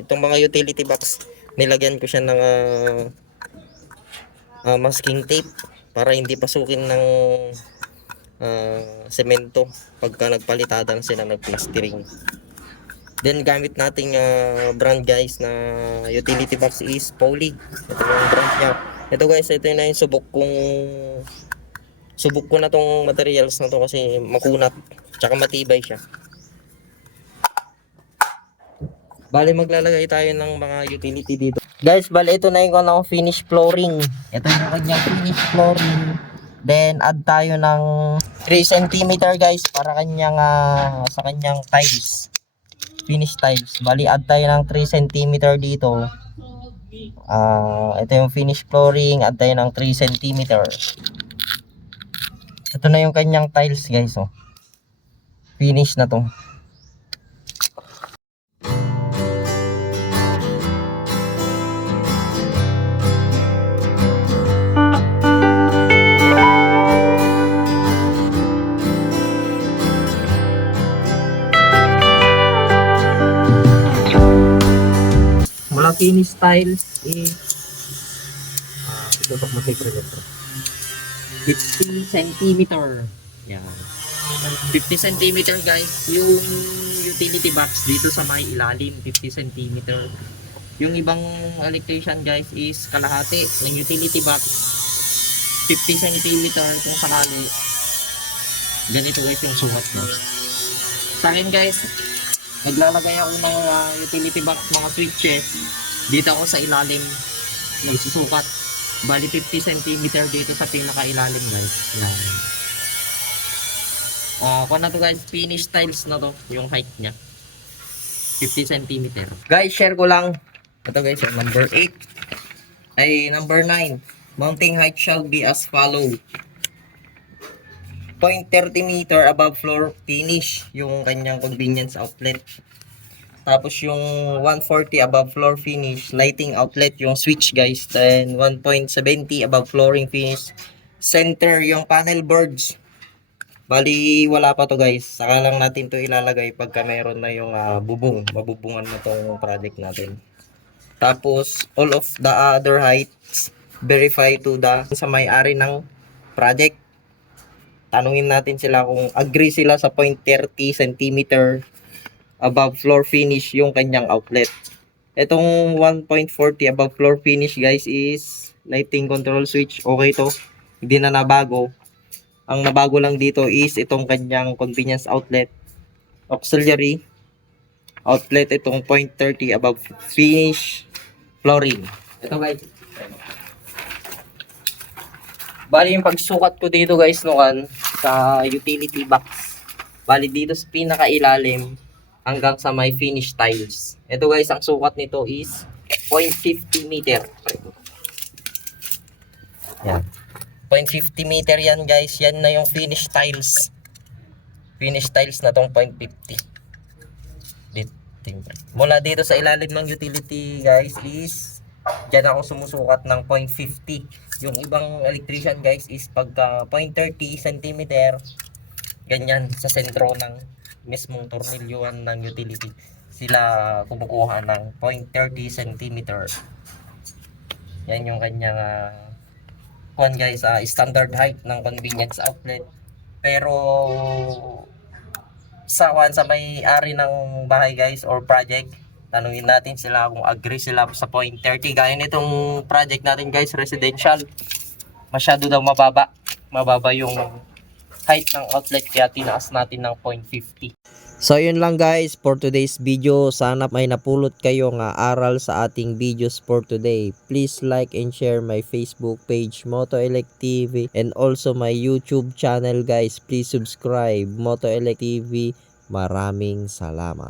Itong mga utility box, nilagyan ko siya ng masking tape para hindi pasukin ng semento pagka nagpalitadan sila nagplastering. Then gamit nating brand guys na utility box is Poly. Ito yung brand niya. Ito guys, ito na yung subok ko na tong materials na to kasi makunat tsaka matibay siya. Bali maglalagay tayo ng mga utility dito. Guys, bali ito na yung kanang finish flooring. Ito yung kanyang finish flooring. Then add tayo ng 3 cm guys para kanyang sa kanyang tiles. Finish tiles. Bali add tayo ng 3 cm dito. Ito yung finish flooring, add tayo ng 3 cm. Ito na yung kanyang tiles guys, oh. Finish na to. Mula finish tiles is ito mo 50 cm. Yan. 50 cm guys yung utility box dito sa may ilalim, 50 cm. Yung ibang electrician guys is kalahati ng utility box, 50 cm kung sakali. Ganito guys yung sukat mo. Sa akin guys, naglalagay ako ng utility box, mga switches dito ako sa ilalim, nagsusukat. Bali 50 cm dito sa pinakailalim guys. Yan. Kung na to guys, finish tiles na to, yung height niya 50 cm. Guys, share ko lang ito guys, yung number 8 ay number 9. Mounting height shall be as follow: 0.30 meter above floor finish yung kanyang convenience outlet. Tapos yung 140 above floor finish lighting outlet yung switch guys. Then 1.70 above flooring finish center yung panel boards. Bali wala pa to guys, saka lang natin to ilalagay pagka meron na yung mabubungan na tong project natin. Tapos all of the other heights verify to the sa may-ari ng project. Tanungin natin sila kung agree sila sa 0.30 cm above floor finish yung kanyang outlet. Itong 1.40 above floor finish guys is lighting control switch. Okay to, hindi na nabago. Ang nabago lang dito is itong kanyang convenience outlet, auxiliary outlet, itong 0.30 above finish flooring. Ito guys, bali yung pagsukat ko dito guys noon sa utility box, bali dito sa pinakailalim hanggang sa may finish tiles. Ito guys, ang sukat nito is 0.50 meter. Yan. 0.50 meter yan guys. Yan na yung finish tiles. Finish tiles na tong 0.50. Mula dito sa ilalim ng utility guys is dyan ako sumusukat ng 0.50. Yung ibang electrician guys is pagka 0.30 cm ganyan sa sentro ng mismong tornilyuhan ng utility sila kumukuha ng 0.30 cm. Yan yung kanyang guys, standard height ng convenience outlet. Pero sa may-ari ng bahay guys or project, tanungin natin sila kung agree sila sa 0.30. Gaya nitong project natin guys, residential, masyado daw mababa yung height ng outlet, kaya tinaas natin ng 0.50. So yun lang guys for today's video. Sana may napulot kayo nga aral sa ating videos for today. Please like and share my Facebook page Moto Elect TV and also my YouTube channel guys. Please subscribe Moto Elect TV. Maraming salamat.